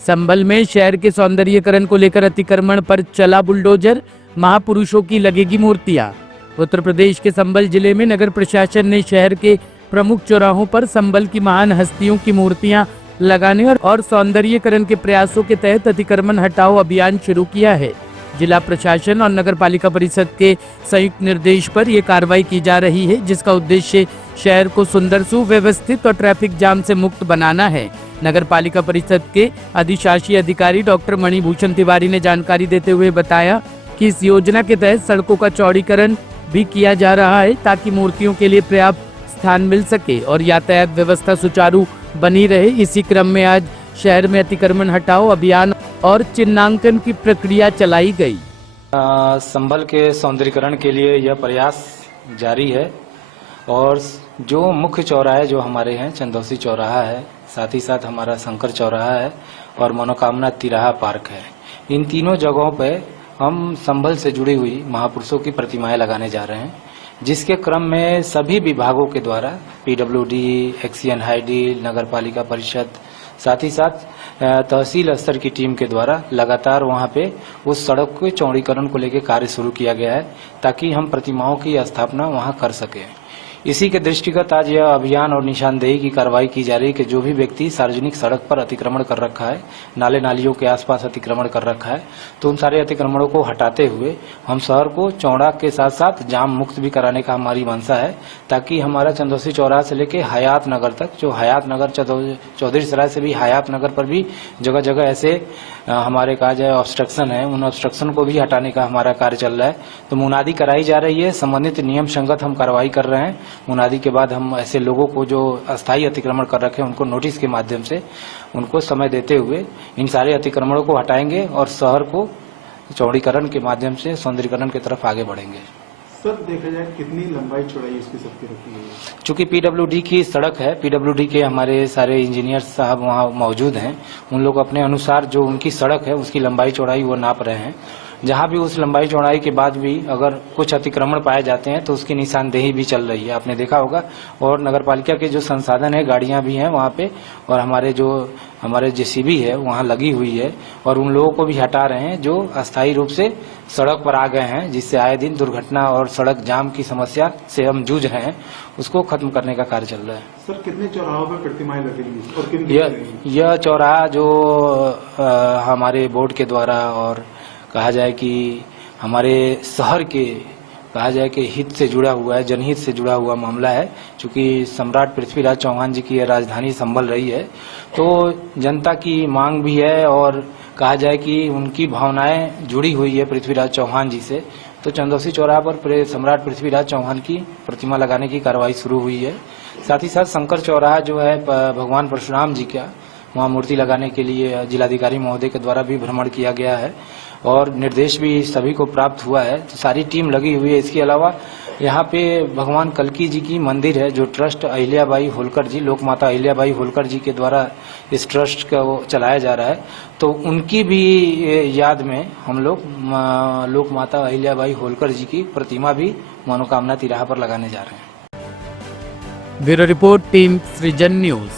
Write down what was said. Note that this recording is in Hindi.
संभल में शहर के सौंदर्यीकरण को लेकर अतिक्रमण पर चला बुलडोजर, महापुरुषों की लगेगी मूर्तियां। उत्तर प्रदेश के संभल जिले में नगर प्रशासन ने शहर के प्रमुख चौराहों पर संभल की महान हस्तियों की मूर्तियां लगाने और सौंदर्यीकरण के प्रयासों के तहत अतिक्रमण हटाओ अभियान शुरू किया है। जिला प्रशासन और नगर पालिका परिषद के संयुक्त निर्देश पर यह कार्रवाई की जा रही है, जिसका उद्देश्य शहर को सुंदर, सुव्यवस्थित और ट्रैफिक जाम से मुक्त बनाना है। नगर पालिका परिषद के अधिशासी अधिकारी डॉक्टर मणिभूषण तिवारी ने जानकारी देते हुए बताया कि इस योजना के तहत सड़कों का चौड़ीकरण भी किया जा रहा है, ताकि मूर्तियों के लिए पर्याप्त स्थान मिल सके और यातायात व्यवस्था सुचारू बनी रहे। इसी क्रम में आज शहर में अतिक्रमण हटाओ अभियान और चिन्हांकन की प्रक्रिया चलाई गई। संभल के सौंदर्यीकरण के लिए यह प्रयास जारी है और जो मुख्य चौराहे जो हमारे हैं, चंदौसी चौराहा है, साथ ही साथ हमारा शंकर चौराहा है और मनोकामना तिराहा पार्क है। इन तीनों जगहों पे हम संभल से जुड़ी हुई महापुरुषों की प्रतिमाएं लगाने जा रहे हैं, जिसके क्रम में सभी विभागों के द्वारा पीडब्ल्यूडी, एक्सीएन हाईडी, नगर पालिका परिषद, साथ ही साथ तहसील स्तर की टीम के द्वारा लगातार वहां पे उस सड़क के चौड़ीकरण को लेकर कार्य शुरू किया गया है, ताकि हम प्रतिमाओं की स्थापना वहां कर सकें। इसी के दृष्टिगत आज यह अभियान और निशानदेही की कार्रवाई की जा रही है कि जो भी व्यक्ति सार्वजनिक सड़क पर अतिक्रमण कर रखा है, नाले नालियों के आसपास अतिक्रमण कर रखा है, तो उन सारे अतिक्रमणों को हटाते हुए हम शहर को चौड़ा के साथ साथ जाम मुक्त भी कराने का हमारी मंशा है, ताकि हमारा चंदौसी चौराहा से लेकर हयात नगर तक, जो हयात नगर चौधरी सराय से भी हयात नगर पर भी जगह जगह ऐसे हमारे कहा जाए ऑब्स्ट्रक्शन है, उन ऑब्स्ट्रक्शन को भी हटाने का हमारा कार्य चल रहा है। तो मुनादी कराई जा रही है, संबंधित नियम संगत हम कार्रवाई कर रहे हैं। मुनादी के बाद हम ऐसे लोगों को जो अस्थायी अतिक्रमण कर रखे हैं उनको नोटिस के माध्यम से उनको समय देते हुए इन सारे अतिक्रमणों को हटाएंगे और शहर को चौड़ीकरण के माध्यम से सौंदर्यीकरण की तरफ आगे बढ़ेंगे। सर, देखा जाए कितनी लंबाई चौड़ाई इसकी सबकी रखी गई है? चूंकि पीडब्ल्यूडी की सड़क है, पीडब्ल्यूडी के हमारे सारे इंजीनियर साहब वहाँ मौजूद हैं, उन लोग अपने अनुसार जो उनकी सड़क है उसकी लंबाई चौड़ाई वो नाप रहे हैं। जहाँ भी उस लंबाई चौड़ाई के बाद भी अगर कुछ अतिक्रमण पाए जाते हैं तो उसकी निशानदेही भी चल रही है, आपने देखा होगा। और नगर पालिका के जो संसाधन है, गाड़ियां भी हैं वहाँ पे, और हमारे जेसीबी है वहाँ लगी हुई है, और उन लोगों को भी हटा रहे हैं जो अस्थायी रूप से सड़क पर आ गए हैं, जिससे आए दिन दुर्घटना और सड़क जाम की समस्या से हम जूझ रहे हैं, उसको खत्म करने का कार्य चल रहा है। सर, कितने चौराहों पर प्रतिमाएं लगेंगी और किन यह चौराहा जो हमारे बोर्ड के द्वारा और कहा जाए कि हमारे शहर के कहा जाए कि हित से जुड़ा हुआ है, जनहित से जुड़ा हुआ मामला है। चूंकि सम्राट पृथ्वीराज चौहान जी की राजधानी संभल रही है, तो जनता की मांग भी है और कहा जाए कि उनकी भावनाएं जुड़ी हुई है पृथ्वीराज चौहान जी से। तो चंदौसी चौराहा पर सम्राट पृथ्वीराज चौहान की प्रतिमा लगाने की कार्रवाई शुरू हुई है। साथ ही साथ शंकर चौराहा जो है भगवान परशुराम जी का, वहाँ मूर्ति लगाने के लिए जिलाधिकारी महोदय के द्वारा भी भ्रमण किया गया है और निर्देश भी सभी को प्राप्त हुआ है, तो सारी टीम लगी हुई है। इसके अलावा यहाँ पे भगवान कल्की जी की मंदिर है, जो ट्रस्ट अहिल्याबाई होलकर जी, लोकमाता अहिल्याबाई होलकर जी के द्वारा इस ट्रस्ट का वो चलाया जा रहा है, तो उनकी भी याद में हम लोग लोकमाता अहिल्याबाई होलकर जी की प्रतिमा भी मनोकामना तिराहा पर लगाने जा रहे हैं। ब्यूरो रिपोर्ट, टीम सृजन न्यूज।